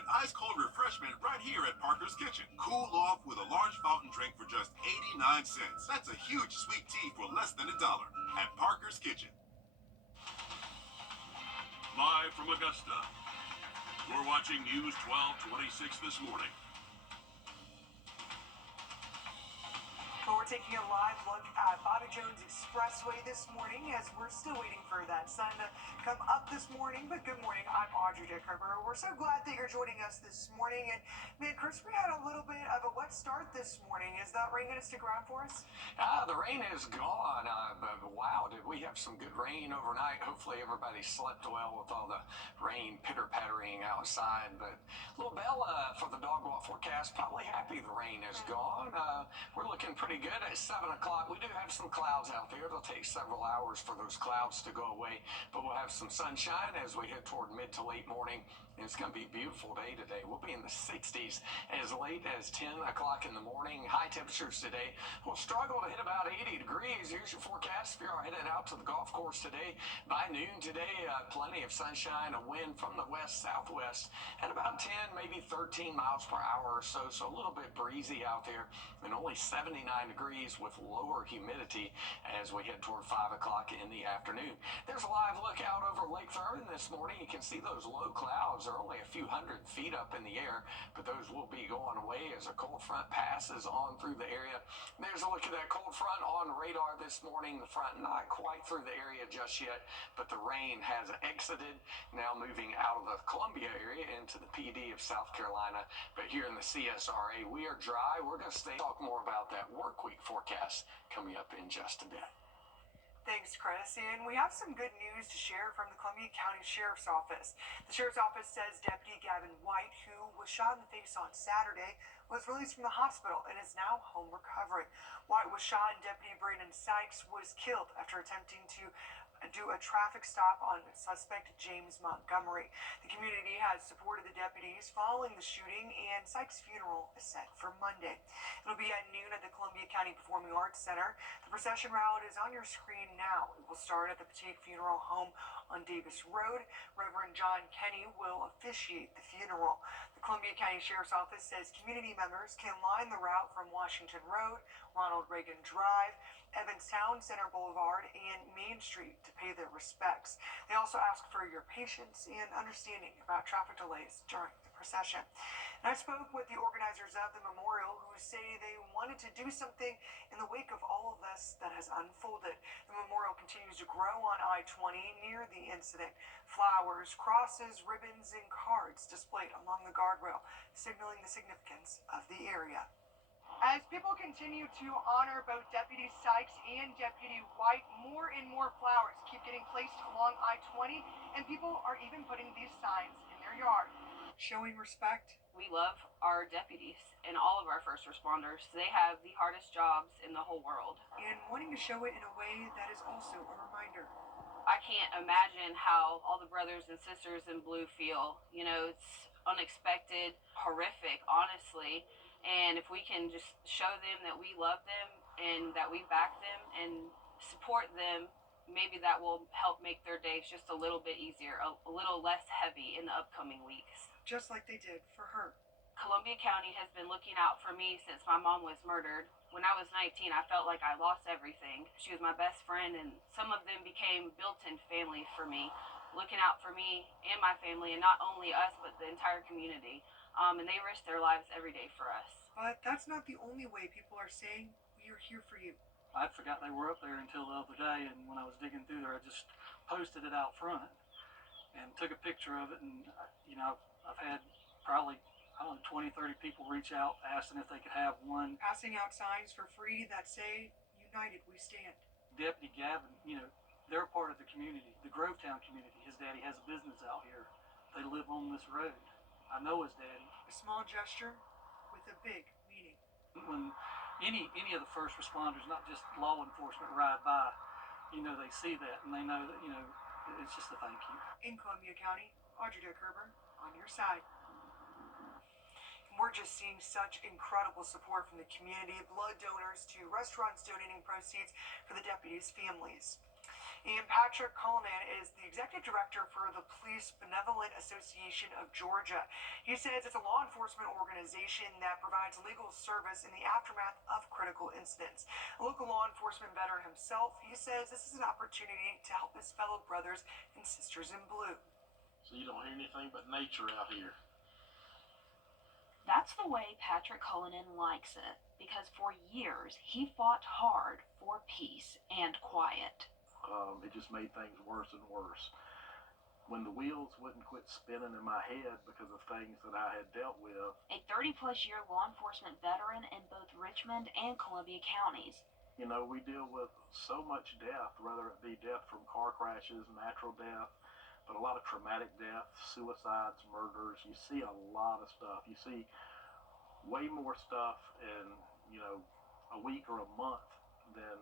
Find ice-cold refreshment right here at Parker's Kitchen. Cool off with a large fountain drink for just 89 cents. That's a huge sweet tea for less than $1 at Parker's Kitchen. Live from Augusta, you're watching News 1226 this morning. Well, we're taking a live look at Bobby Jones Expressway this morning as we're still waiting for that sun to come up this morning. But good morning, I'm Wrdw. We're so glad that you're joining us this morning. And man, Chris, we had a little bit of a wet start this morning. Is that rain going to stick around for us? The rain is gone. But wow, did we have some good rain overnight? Hopefully everybody slept well with all the rain pitter-pattering outside. But little Bella for the dog walk forecast, probably happy the rain is gone. We're looking pretty good at 7 o'clock. We do have some clouds out there. It'll take several hours for those clouds to go away, but we'll have some sunshine as we head toward mid to late morning. And it's going to be a beautiful day today. We'll be in the 60s as late as 10 o'clock in the morning. High temperatures today will struggle to hit about 80 degrees. Here's your forecast if you're headed out to the golf course today. By noon today, plenty of sunshine, a wind from the west-southwest at about 10, maybe 13 miles per hour or so. So a little bit breezy out there and only 79 degrees with lower humidity as we head toward 5 o'clock in the afternoon. There's a live look out over Lake Thurman this morning. You can see those low clouds are only a few hundred feet up in the air, but those will be going away as a cold front passes on through the area. There's a look at that cold front on radar this morning. The front not quite through the area just yet, but the rain has exited, now moving out of the Columbia area into the PD of South Carolina. But here in the CSRA, we are dry. We're going to talk more about that work week forecast coming up in just a bit. Thanks, Chris. And we have some good news to share from the Columbia County Sheriff's Office. The Sheriff's Office says Deputy Gavin White, who was shot in the face on Saturday, was released from the hospital and is now home recovering. White was shot and Deputy Brandon Sykes was killed after attempting to do a traffic stop on suspect James Montgomery. The community has supported the deputies following the shooting, and Sykes' funeral is set for Monday. It'll be at noon at the Columbia County Performing Arts Center. The procession route is on your screen now. It will start at the Patique Funeral Home on Davis Road. Reverend John Kenny will officiate the funeral. The Columbia County Sheriff's Office says community members can line the route from Washington Road, Ronald Reagan Drive, Evans Town Center Boulevard, and Main Street to pay their respects. They also ask for your patience and understanding about traffic delays during the procession. And I spoke with the organizers of the memorial, who say they wanted to do something in the wake of all of this that has unfolded. The memorial continues to grow on I-20 near the incident. Flowers, crosses, ribbons, and cards displayed along the guardrail, signaling the significance of the area. As people continue to honor both Deputy Sykes and Deputy White, more and more flowers keep getting placed along I-20, and people are even putting these signs in their yard, showing respect. We love our deputies and all of our first responders. They have the hardest jobs in the whole world. And wanting to show it in a way that is also a reminder. I can't imagine how all the brothers and sisters in blue feel. You know, it's unexpected, horrific, honestly. And if we can just show them that we love them and that we back them and support them, maybe that will help make their days just a little bit easier, a little less heavy in the upcoming weeks. Just like they did for her. Columbia County has been looking out for me since my mom was murdered. When I was 19, I felt like I lost everything. She was my best friend, and some of them became built-in family for me, looking out for me and my family, and not only us, but the entire community. And they risk their lives every day for us. But that's not the only way people are saying we are here for you. I forgot they were up there until the other day, and when I was digging through there, I just posted it out front and took a picture of it. And, you know, I've had probably, 20, 30 people reach out asking if they could have one. Passing out signs for free that say, "United we stand." Deputy Gavin, you know, they're a part of the community, the Grovetown community. His daddy has a business out here. They live on this road. I know his daddy. A small gesture with a big meaning. When any of the first responders, not just law enforcement, ride by, you know, they see that and they know that, you know, it's just a thank you. In Columbia County, Wrdw on your side. We're just seeing such incredible support from the community, blood donors to restaurants donating proceeds for the deputies' families. And Patrick Cullinan is the executive director for the Police Benevolent Association of Georgia. He says it's a law enforcement organization that provides legal service in the aftermath of critical incidents. A local law enforcement veteran himself, he says this is an opportunity to help his fellow brothers and sisters in blue. So you don't hear anything but nature out here. That's the way Patrick Cullinan likes it, because for years he fought hard for peace and quiet. It just made things worse and worse. When the wheels wouldn't quit spinning in my head because of things that I had dealt with. A 30-plus year law enforcement veteran in both Richmond and Columbia counties. You know, we deal with so much death, whether it be death from car crashes, natural death, but a lot of traumatic death, suicides, murders. You see a lot of stuff. You see way more stuff in, a week or a month than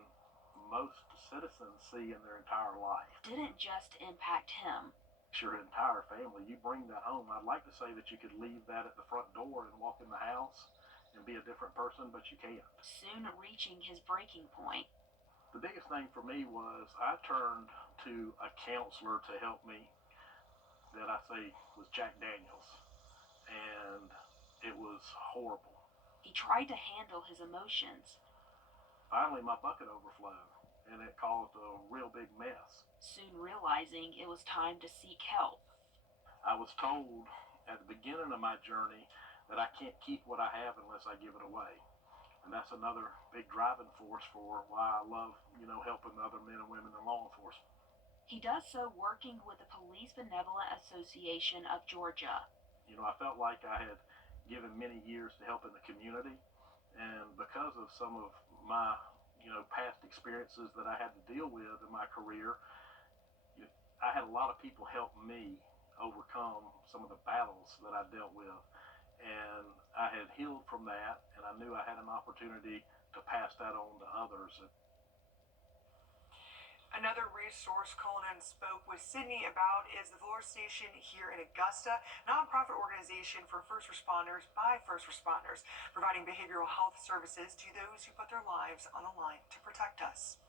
most citizens see in their entire life. Didn't just impact him. It's your entire family. You bring that home. I'd like to say that you could leave that at the front door and walk in the house and be a different person, but you can't. Soon reaching his breaking point. The biggest thing for me was I turned to a counselor to help me that I say was Jack Daniels, and it was horrible. He tried to handle his emotions. Finally, my bucket overflowed, and it caused a real big mess. Soon realizing it was time to seek help. I was told at the beginning of my journey that I can't keep what I have unless I give it away. And that's another big driving force for why I love, helping other men and women in law enforcement. He does so working with the Police Benevolent Association of Georgia. I felt like I had given many years to help in the community, and because of some of my, past experiences that I had to deal with in my career, I had a lot of people help me overcome some of the battles that I dealt with, and I had healed from that, and I knew I had an opportunity to pass that on to others. Another resource Cullinan spoke with Sydney about is the Valor Station here in Augusta, nonprofit organization for first responders by first responders, providing behavioral health services to those who put their lives on the line to protect us.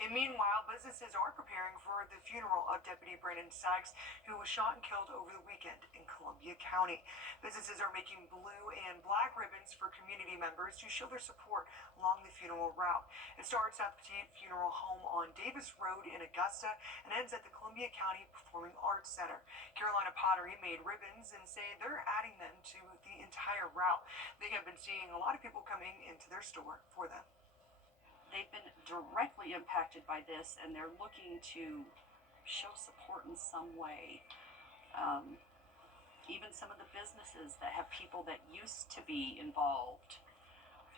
And meanwhile, businesses are preparing for the funeral of Deputy Brandon Sykes, who was shot and killed over the weekend in Columbia County. Businesses are making blue and black ribbons for community members to show their support along the funeral route. It starts at the Petite Funeral Home on Davis Road in Augusta and ends at the Columbia County Performing Arts Center. Carolina Pottery made ribbons and say they're adding them to the entire route. They have been seeing a lot of people coming into their store for them. They've been directly impacted by this, and they're looking to show support in some way. Even some of the businesses that have people that used to be involved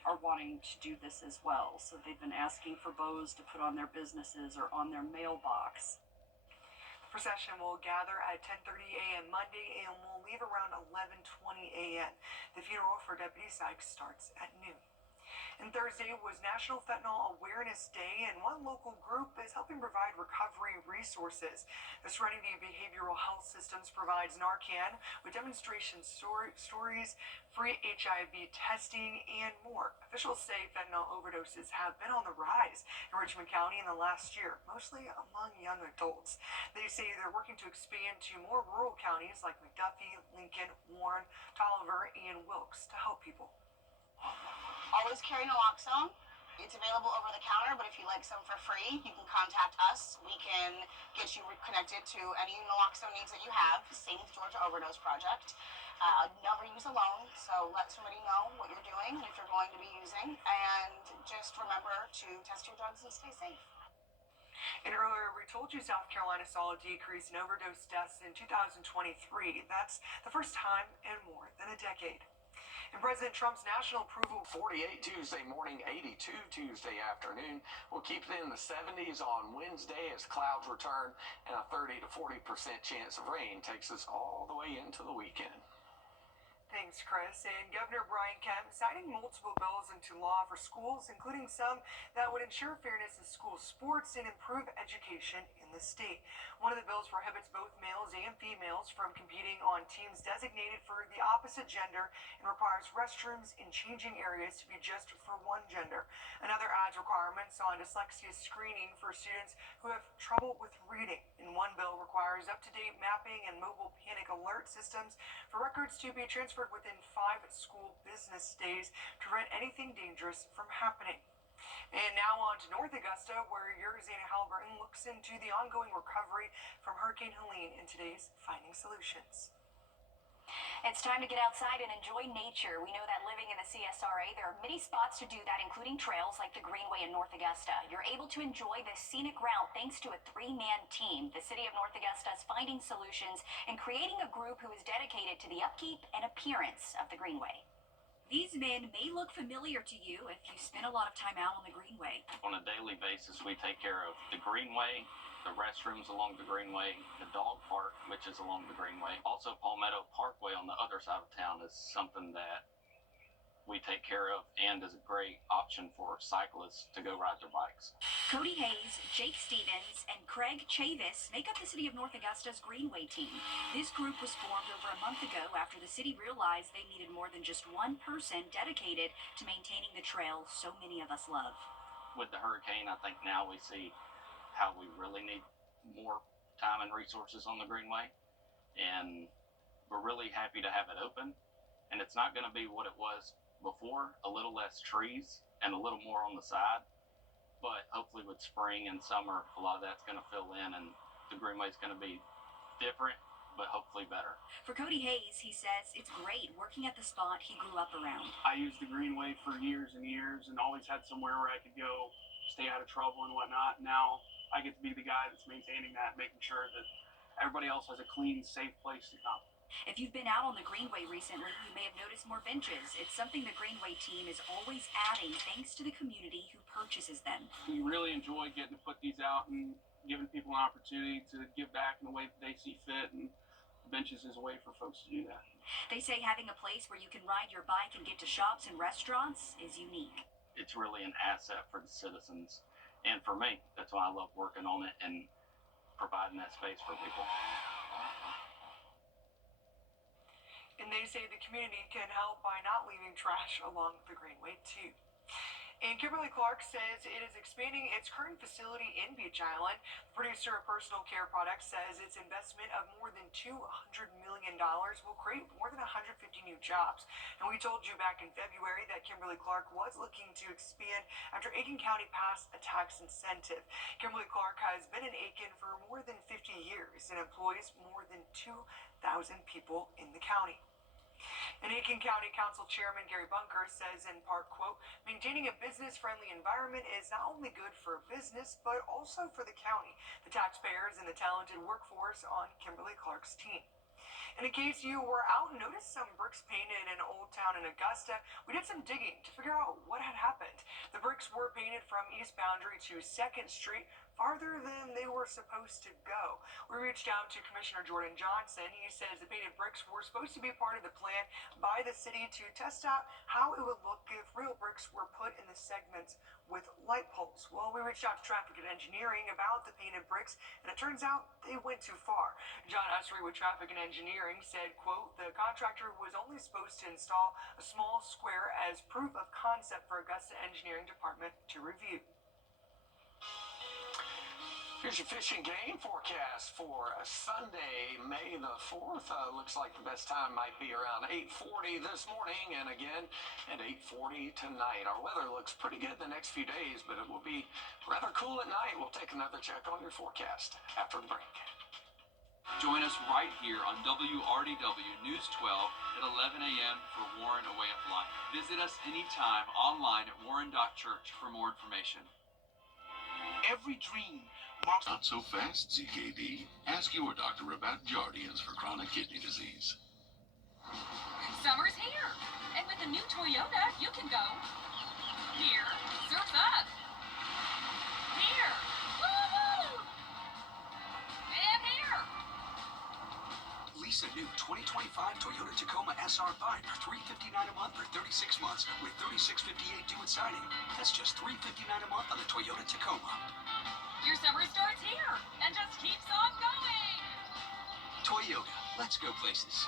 are wanting to do this as well. So they've been asking for bows to put on their businesses or on their mailbox. The procession will gather at 10:30 a.m. Monday and will leave around 11:20 a.m. The funeral for Deputy Sykes starts at noon. And Thursday was National Fentanyl Awareness Day, and one local group is helping provide recovery resources. The Serenity Behavioral Health Systems provides Narcan with demonstration stories, free HIV testing, and more. Officials say fentanyl overdoses have been on the rise in Richmond County in the last year, mostly among young adults. They say they're working to expand to more rural counties like McDuffie, Lincoln, Warren, Tolliver, and Wilkes to help people. Always carry naloxone. It's available over the counter, but if you'd like some for free, you can contact us. We can get you connected to any naloxone needs that you have. Same with Georgia Overdose Project. Never use alone, so let somebody know what you're doing and if you're going to be using. And just remember to test your drugs and stay safe. And earlier, we told you South Carolina saw a decrease in overdose deaths in 2023. That's the first time in more than a decade. And President Trump's national approval 48 Tuesday morning, 82 Tuesday afternoon. We'll keep it in the 70s on Wednesday as clouds return, and a 30 to 40% chance of rain takes us all the way into the weekend. Thanks, Chris. And Governor Brian Kemp signing multiple bills into law for schools, including some that would ensure fairness in school sports and improve education in the state. One of the bills prohibits both males and females males from competing on teams designated for the opposite gender and requires restrooms in changing areas to be just for one gender. Another adds requirements on dyslexia screening for students who have trouble with reading. And one bill requires up-to-date mapping and mobile panic alert systems for records to be transferred within 5 school business days to prevent anything dangerous from happening. And now on to North Augusta, where your Zana Halliburton looks into the ongoing recovery from Hurricane Helene in today's Finding Solutions. It's time to get outside and enjoy nature. We know that living in the CSRA, there are many spots to do that, including trails like the Greenway in North Augusta. You're able to enjoy the scenic route thanks to a 3-man team. The City of North Augusta is finding solutions and creating a group who is dedicated to the upkeep and appearance of the Greenway. These men may look familiar to you if you spend a lot of time out on the Greenway. On a daily basis, we take care of the Greenway, the restrooms along the Greenway, the dog park, which is along the Greenway. Also, Palmetto Parkway on the other side of town is something that we take care of and is a great option for cyclists to go ride their bikes. Cody Hayes, Jake Stevens, and Craig Chavis make up the City of North Augusta's Greenway team. This group was formed over a month ago after the city realized they needed more than just one person dedicated to maintaining the trail so many of us love. With the hurricane, I think now we see how we really need more time and resources on the Greenway. And we're really happy to have it open. And it's not going to be what it was before, a little less trees and a little more on the side, but hopefully with spring and summer, a lot of that's going to fill in and the Greenway is going to be different, but hopefully better. For Cody Hayes, he says it's great working at the spot he grew up around. I used the Greenway for years and years and always had somewhere where I could go stay out of trouble and whatnot. Now I get to be the guy that's maintaining that, making sure that everybody else has a clean, safe place to come. If you've been out on the Greenway recently, you may have noticed more benches. It's something the Greenway team is always adding thanks to the community who purchases them. We really enjoy getting to put these out and giving people an opportunity to give back in the way that they see fit, and benches is a way for folks to do that. They say having a place where you can ride your bike and get to shops and restaurants is unique. It's really an asset for the citizens and for me. That's why I love working on it and providing that space for people. And they say the community can help by not leaving trash along the Greenway too. And Kimberly Clark says it is expanding its current facility in Beach Island. The producer of personal care products says its investment of more than $200 million will create more than 150 new jobs. And we told you back in February that Kimberly Clark was looking to expand after Aiken County passed a tax incentive. Kimberly Clark has been in Aiken for more than 50 years and employs more than 2,000 people in the county. And Aiken County Council Chairman Gary Bunker says in part, quote, maintaining a business-friendly environment is not only good for business, but also for the county, the taxpayers, and the talented workforce on Kimberly Clark's team. And in case you were out and noticed some bricks painted in Old Town in Augusta, we did some digging to figure out what had happened. The bricks were painted from East Boundary to 2nd Street, farther than they were supposed to go. We reached out to Commissioner Jordan Johnson. He says the painted bricks were supposed to be part of the plan by the city to test out how it would look if real bricks were put in the segments with light poles. Well, we reached out to Traffic and Engineering about the painted bricks, and it turns out they went too far. John Usry with Traffic and Engineering said, quote, the contractor was only supposed to install a small square as proof of concept for Augusta Engineering Department to review. Here's your fishing game forecast for Sunday, May the 4th. Looks like the best time might be around 8:40 this morning and again at 8:40 tonight. Our weather looks pretty good the next few days, but it will be rather cool at night. We'll take another check on your forecast after the break. Join us right here on WRDW News 12 at 11 a.m. for Warren A Way of Life. Visit us anytime online at warren.church for more information. Every dream marks... Not so fast, CKD. Ask your doctor about Jardians for chronic kidney disease. Summer's here, and with a new Toyota, you can go here, surf up, here, woo-hoo, and here. Lease a new 2025 Toyota Tacoma SR5 for $359 a month for 36 months with $36.58 due at signing. That's just $359 a month on the Toyota Tacoma. Your summer starts here and just keeps on going. Toyota. Let's go places.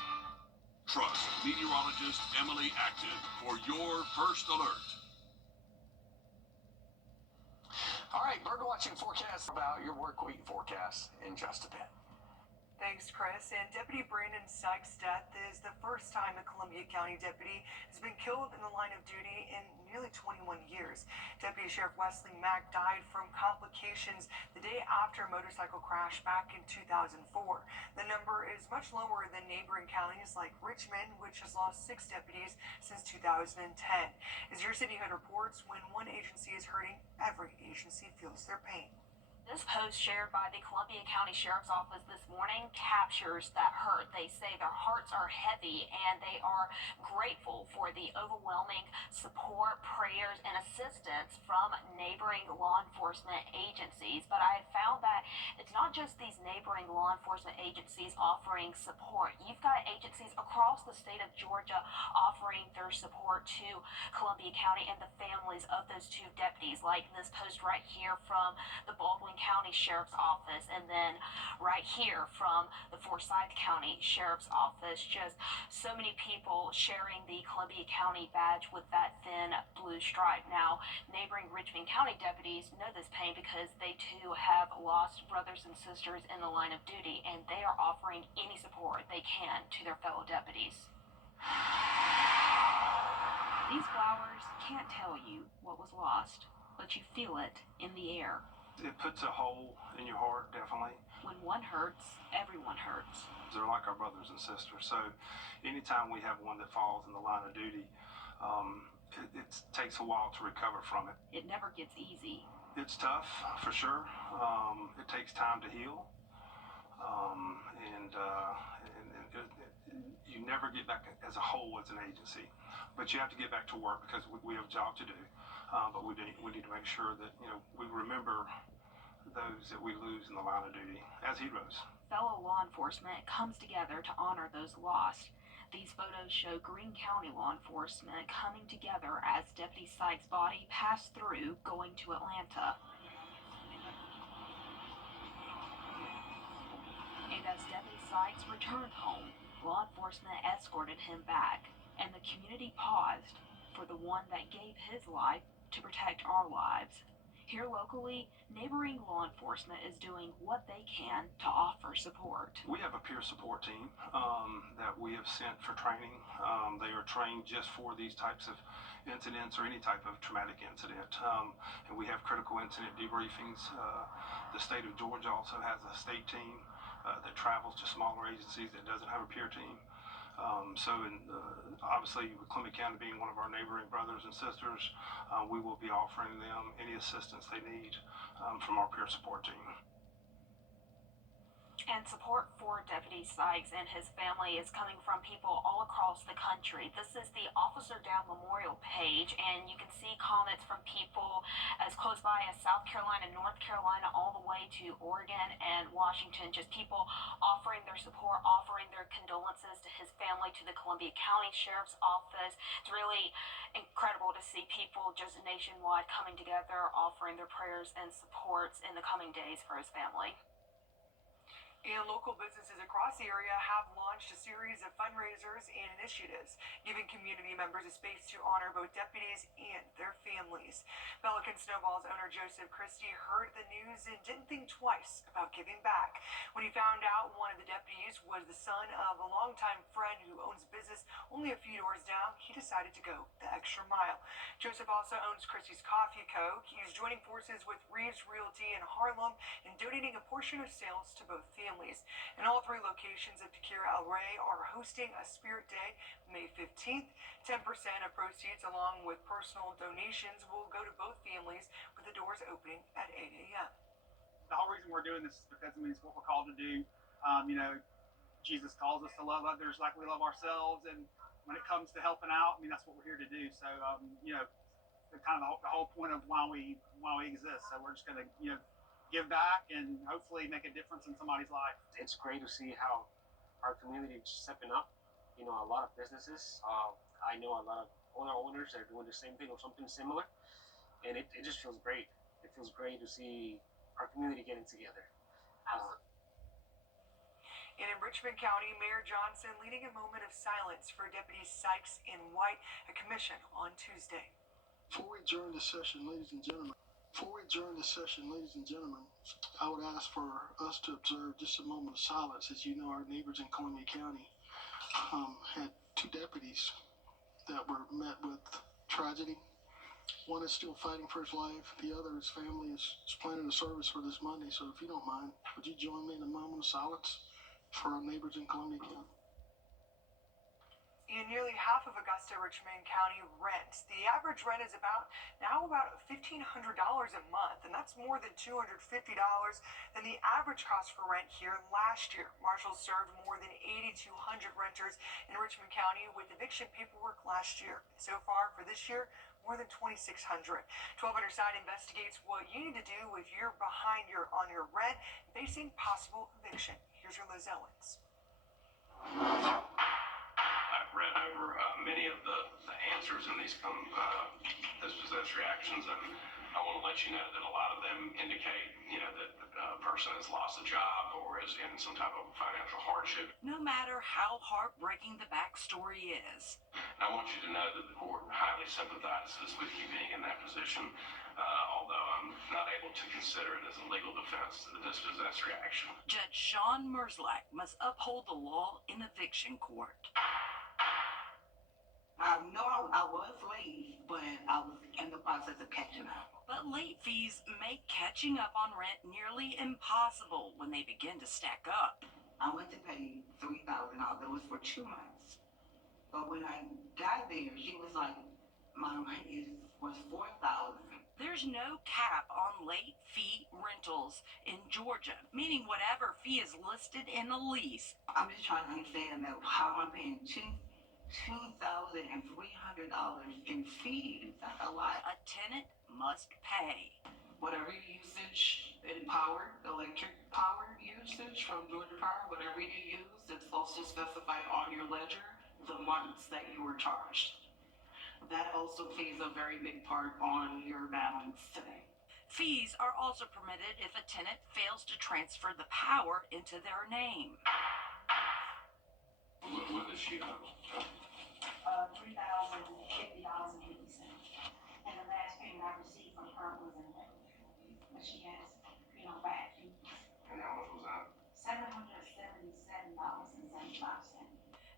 Trust meteorologist Emily Acton for your first alert. All right, bird watching forecast about your work week forecast in just a bit. Thanks, Chris. And Deputy Brandon Sykes' death is the first time a Columbia County deputy has been killed in the line of duty in nearly 21 years. Deputy Sheriff Wesley Mack died from complications the day after a motorcycle crash back in 2004. The number is much lower than neighboring counties like Richmond, which has lost 6 deputies since 2010. As your City Hood reports, when one agency is hurting, every agency feels their pain. This post shared by the Columbia County Sheriff's Office this morning captures that hurt. They say their hearts are heavy and they are grateful for the overwhelming support, prayers, and assistance from neighboring law enforcement agencies. But I found that it's not just these neighboring law enforcement agencies offering support. You've got agencies across the state of Georgia offering their support to Columbia County and the families of those 2 deputies, like this post right here from the Baldwin County Sheriff's Office, and then right here from the Forsyth County Sheriff's Office. Just so many people sharing the Columbia County badge with that thin blue stripe. Now, neighboring Richmond County deputies know this pain because they too have lost brothers and sisters in the line of duty, and they are offering any support they can to their fellow deputies. These flowers can't tell you what was lost, but you feel it in the air. It puts a hole in your heart, definitely. When one hurts, everyone hurts. They're like our brothers and sisters. So anytime we have one that falls in the line of duty, it takes a while to recover from it. It never gets easy. It's tough, for sure. It takes time to heal. You never get back as a whole as an agency. But you have to get back to work because we have a job to do. But we need to make sure that we remember those that we lose in the line of duty as heroes. Fellow law enforcement comes together to honor those lost. These photos show Greene County law enforcement coming together as Deputy Sykes' body passed through going to Atlanta. And as Deputy Sykes returned home, law enforcement escorted him back, and the community paused for the one that gave his life to protect our lives. Here locally, neighboring law enforcement is doing what they can to offer support. We have a peer support team that we have sent for training. They are trained just for these types of incidents or any type of traumatic incident. And we have critical incident debriefings. The state of Georgia also has a state team that travels to smaller agencies that doesn't have a peer team. Obviously, with Columbia County being one of our neighboring brothers and sisters, we will be offering them any assistance they need from our peer support team. And support for Deputy Sykes and his family is coming from people all across the country. This is the Officer Down Memorial page, and you can see comments from people as close by as South Carolina, North Carolina, all the way to Oregon and Washington. Just people offering their support, offering their condolences to his family, to the Columbia County Sheriff's Office. It's really incredible to see people just nationwide coming together, offering their prayers and supports in the coming days for his family. And local businesses across the area have launched a series of fundraisers and initiatives, giving community members a space to honor both deputies and their families. Pelican Snowball's owner Joseph Christie heard the news and didn't think twice about giving back. When he found out one of the deputies was the son of a longtime friend who owns a business only a few doors down, he decided to go the extra mile. Joseph also owns Christie's Coffee Co. He's joining forces with Reeves Realty in Harlem and donating a portion of sales to both families. And all 3 locations of Tequila El Rey are hosting a Spirit Day May 15th. 10% of proceeds along with personal donations will go to both families, with the doors opening at 8 a.m. The whole reason we're doing this is because it's what we're called to do. Jesus calls us to love others like we love ourselves, and when it comes to helping out, that's what we're here to do. So, kind of the whole point of why we exist. So we're just going to, give back and hopefully make a difference in somebody's life. It's great to see how our community is stepping up. A lot of businesses, I know a lot of owners that are doing the same thing or something similar, and it just feels great. It feels great to see our community getting together. And in Richmond County, Mayor Johnson leading a moment of silence for Deputies Sykes and White, a commission on Tuesday. Before we adjourn this session, ladies and gentlemen, I would ask for us to observe just a moment of silence. As you know, our neighbors in Columbia County had two deputies that were met with tragedy. One is still fighting for his life. The other, his family, is planning a service for this Monday. So if you don't mind, would you join me in a moment of silence for our neighbors in Columbia County? In nearly half of Augusta, Richmond County rent. The average rent is about $1,500 a month, and that's more than $250 than the average cost for rent here last year. Marshals served more than 8,200 renters in Richmond County with eviction paperwork last year. So far for this year, more than 2,600. 1200 Side investigates what you need to do if you're behind on your rent facing possible eviction. Here's your Liz Owens. I've read over many of the answers in these dispossessory actions, and I want to let you know that a lot of them indicate, that a person has lost a job or is in some type of financial hardship. No matter how heartbreaking the backstory is. And I want you to know that the court highly sympathizes with you being in that position, although I'm not able to consider it as a legal defense to the dispossessory action. Judge Sean Merzlack must uphold the law in eviction court. I was late, but I was in the process of catching up. But late fees make catching up on rent nearly impossible when they begin to stack up. I went to pay $3,000. It was for 2 months. But when I got there, she was like, my rent was $4,000. There's no cap on late fee rentals in Georgia, meaning whatever fee is listed in a lease. I'm just trying to understand that how I'm paying $2,300 in fees. That's a lot. A tenant must pay. Whatever usage in power, electric power usage from Georgia Power, whatever you use, it's also specified on your ledger the months that you were charged. That also plays a very big part on your balance today. Fees are also permitted if a tenant fails to transfer the power into their name. What is she on? $3,050.50. And the last payment I received from her was in February. But she has, back. And how much was that? $777.75.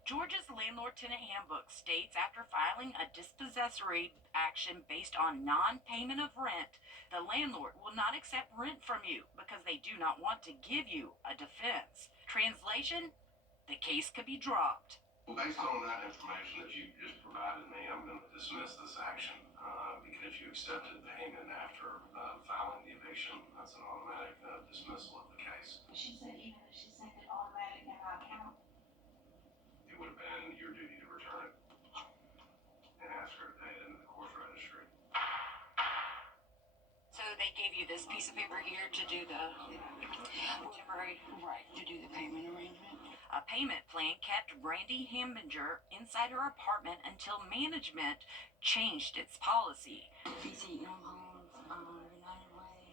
Georgia's landlord-tenant handbook states after filing a dispossessory action based on non-payment of rent, the landlord will not accept rent from you because they do not want to give you a defense. Translation, the case could be dropped. Well, based on that information that you just provided me, I'm going to dismiss this action because you accepted payment after filing the eviction. That's an automatic dismissal of the case. She said even if she sent it automatic in my account, It would have been your duty to return it and ask her to pay it into the court registry. So they gave you this piece of paper here to do the temporary, right, to do the payment arrangement? A payment plan kept Brandy Hambinger inside her apartment until management changed its policy. VCM Homes, United Way,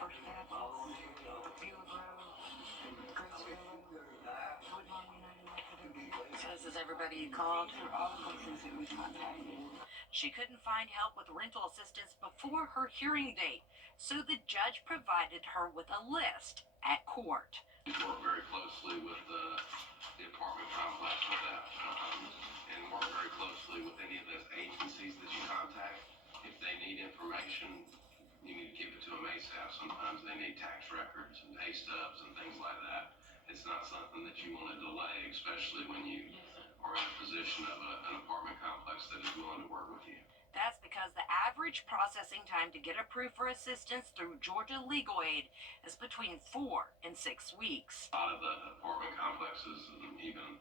First Baptist, Beulah Grove, Graceville, Woodlawn United Methodist. So this is everybody you called? All the places that we contacted. She couldn't find help with rental assistance before her hearing date, so the judge provided her with a list at court. We work very closely with the apartment complex with that, and work very closely with any of those agencies that you contact. If they need information, you need to give it to them ASAP. Sometimes they need tax records and pay stubs and things like that. It's not something that you want to delay, especially when you are in a position of an apartment complex that is willing to work with you. That's because the average processing time to get approved for assistance through Georgia Legal Aid is between 4 and 6 weeks. A lot of the apartment complexes and even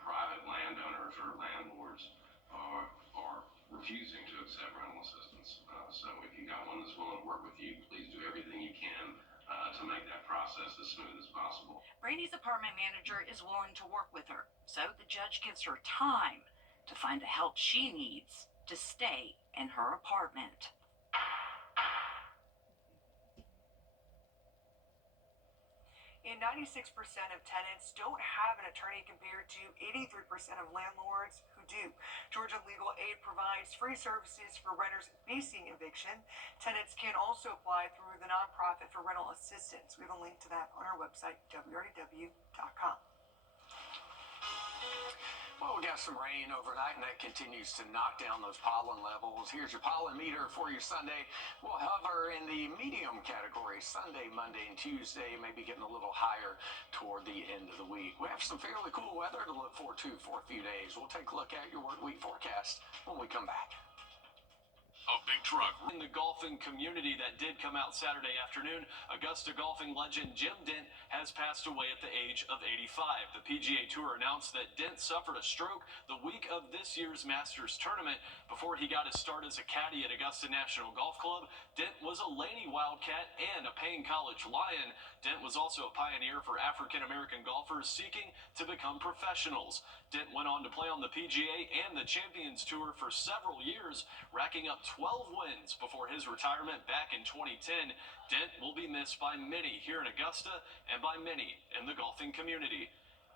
private landowners or landlords are refusing to accept rental assistance. So if you got one that's willing to work with you, please do everything you can to make that process as smooth as possible. Brandy's apartment manager is willing to work with her, so the judge gives her time to find the help she needs to stay in her apartment. And 96% of tenants don't have an attorney compared to 83% of landlords who do. Georgia Legal Aid provides free services for renters facing eviction. Tenants can also apply through the nonprofit for rental assistance. We have a link to that on our website, wrdw.com. Well, we got some rain overnight, and that continues to knock down those pollen levels. Here's your pollen meter for your Sunday. We'll hover in the medium category Sunday, Monday, and Tuesday, maybe getting a little higher toward the end of the week. We have some fairly cool weather to look forward to for a few days. We'll take a look at your work week forecast when we come back. A big truck. In the golfing community that did come out Saturday afternoon, Augusta golfing legend Jim Dent has passed away at the age of 85. The PGA Tour announced that Dent suffered a stroke the week of this year's Masters tournament. Before he got his start as a caddy at Augusta National Golf Club, Dent was a Laney Wildcat and a Payne College Lion. Dent was also a pioneer for African-American golfers seeking to become professionals. Dent went on to play on the PGA and the Champions Tour for several years, racking up 12 wins before his retirement back in 2010. Dent will be missed by many here in Augusta and by many in the golfing community.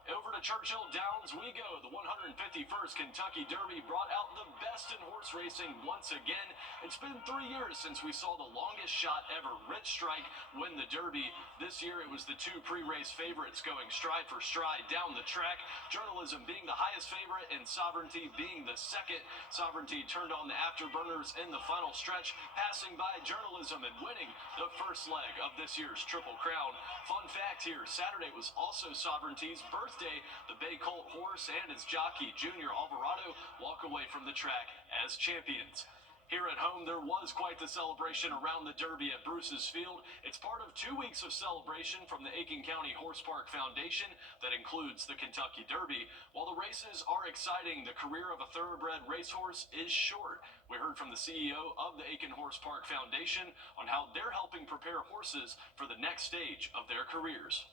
Over to Churchill Downs we go. The 151st Kentucky Derby brought out the best in horse racing once again. It's been 3 years since we saw the longest shot ever, Rich Strike, win the Derby. This year it was the two pre-race favorites going stride for stride down the track. Journalism being the highest favorite and Sovereignty being the second. Sovereignty turned on the afterburners in the final stretch, passing by Journalism and winning the first leg of this year's Triple Crown. Fun fact here, Saturday was also Sovereignty's birthday. The Bay Colt horse and his jockey, Junior Alvarado, walk away from the track as champions. Here at home, there was quite the celebration around the Derby at Bruce's Field. It's part of 2 weeks of celebration from the Aiken County Horse Park Foundation that includes the Kentucky Derby. While the races are exciting, the career of a thoroughbred racehorse is short. We heard from the CEO of the Aiken Horse Park Foundation on how they're helping prepare horses for the next stage of their careers.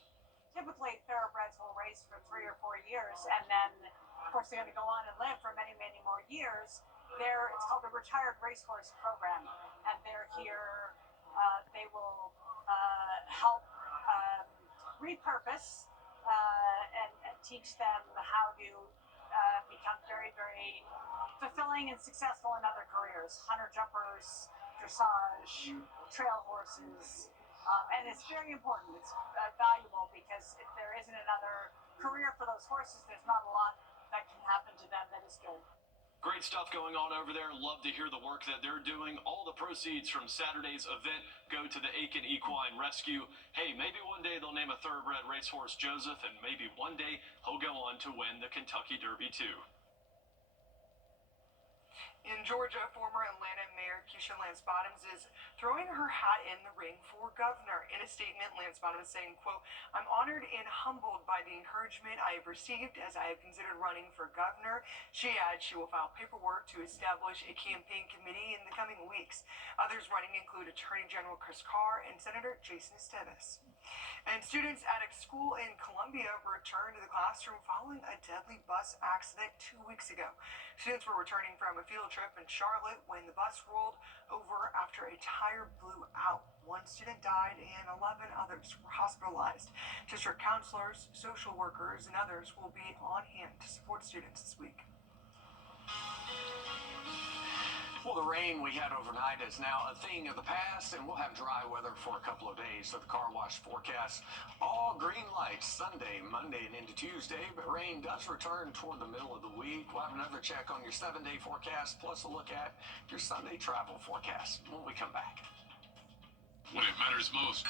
Typically, thoroughbreds will race for 3 or 4 years, and then, of course, they're going to go on and live for many, many more years. It's called the Retired Racehorse Program, and they're here. They will help repurpose and teach them how to become very, very fulfilling and successful in other careers. Hunter jumpers, dressage, trail horses. And it's very important. It's valuable because if there isn't another career for those horses, there's not a lot that can happen to them that is good. Great stuff going on over there. Love to hear the work that they're doing. All the proceeds from Saturday's event go to the Aiken Equine Rescue. Hey, maybe one day they'll name a thoroughbred racehorse Joseph, and maybe one day he'll go on to win the Kentucky Derby too. In Georgia, former Atlanta Mayor Keisha Lance Bottoms is throwing her hat in the ring for governor. In a statement, Lance Bottoms is saying, quote, "I'm honored and humbled by the encouragement I have received as I have considered running for governor." She adds she will file paperwork to establish a campaign committee in the coming weeks. Others running include Attorney General Chris Carr and Senator Jason Esteves. And students at a school in Columbia returned to the classroom following a deadly bus accident 2 weeks ago. Students were returning from a field trip in Charlotte when the bus rolled over after a tire blew out. One student died and 11 others were hospitalized. District counselors, social workers, and others will be on hand to support students this week. Well, the rain we had overnight is now a thing of the past, and we'll have dry weather for a couple of days. So the car wash forecast, all green lights Sunday, Monday, and into Tuesday, but rain does return toward the middle of the week. We'll have another check on your 7-day forecast, plus a look at your Sunday travel forecast when we come back. When it matters most.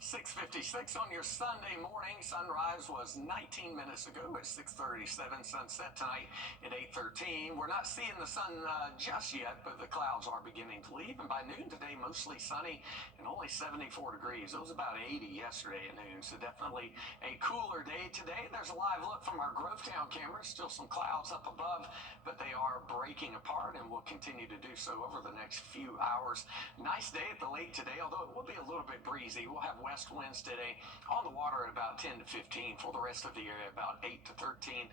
6:56 on your Sunday morning. Sunrise was 19 minutes ago at 6:37. Sunset tonight at 8:13. We're not seeing the sun just yet, but the clouds are beginning to leave. And by noon today, mostly sunny and only 74 degrees. It was about 80 yesterday at noon, so definitely a cooler day today. There's a live look from our Grovetown cameras. Still some clouds up above, but they are breaking apart and will continue to do so over the next few hours. Nice day at the lake today, although it will be a little bit breezy. We'll have weather west winds today. On the water at about 10 to 15. For the rest of the area, about 8 to 13.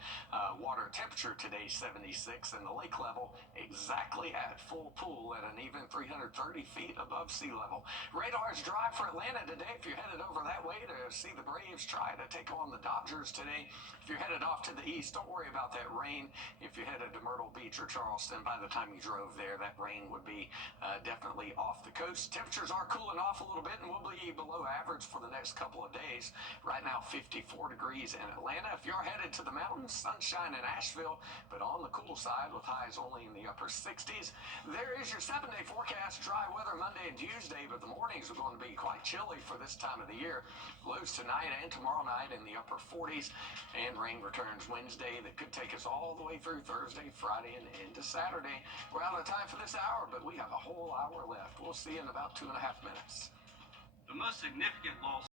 Water temperature today 76, and the lake level exactly at full pool at an even 330 feet above sea level. Radar is dry for Atlanta today. If you're headed over that way to see the Braves try to take on the Dodgers today, if you're headed off to the east, don't worry about that rain. If you're headed to Myrtle Beach or Charleston, by the time you drove there, that rain would be definitely off the coast. Temperatures are cooling off a little bit and will be below average for the next couple of days. Right now, 54 degrees in Atlanta. If you're headed to the mountains, sunshine in Asheville, but on the cool side with highs only in the upper 60s. There is your 7-day forecast. Dry weather Monday and Tuesday, but the mornings are going to be quite chilly for this time of the year. Lows tonight and tomorrow night in the upper 40s, and rain returns Wednesday. That could take us all the way through Thursday, Friday, and into Saturday. We're out of time for this hour, but we have a whole hour left. We'll see you in about 2.5 minutes. The most significant loss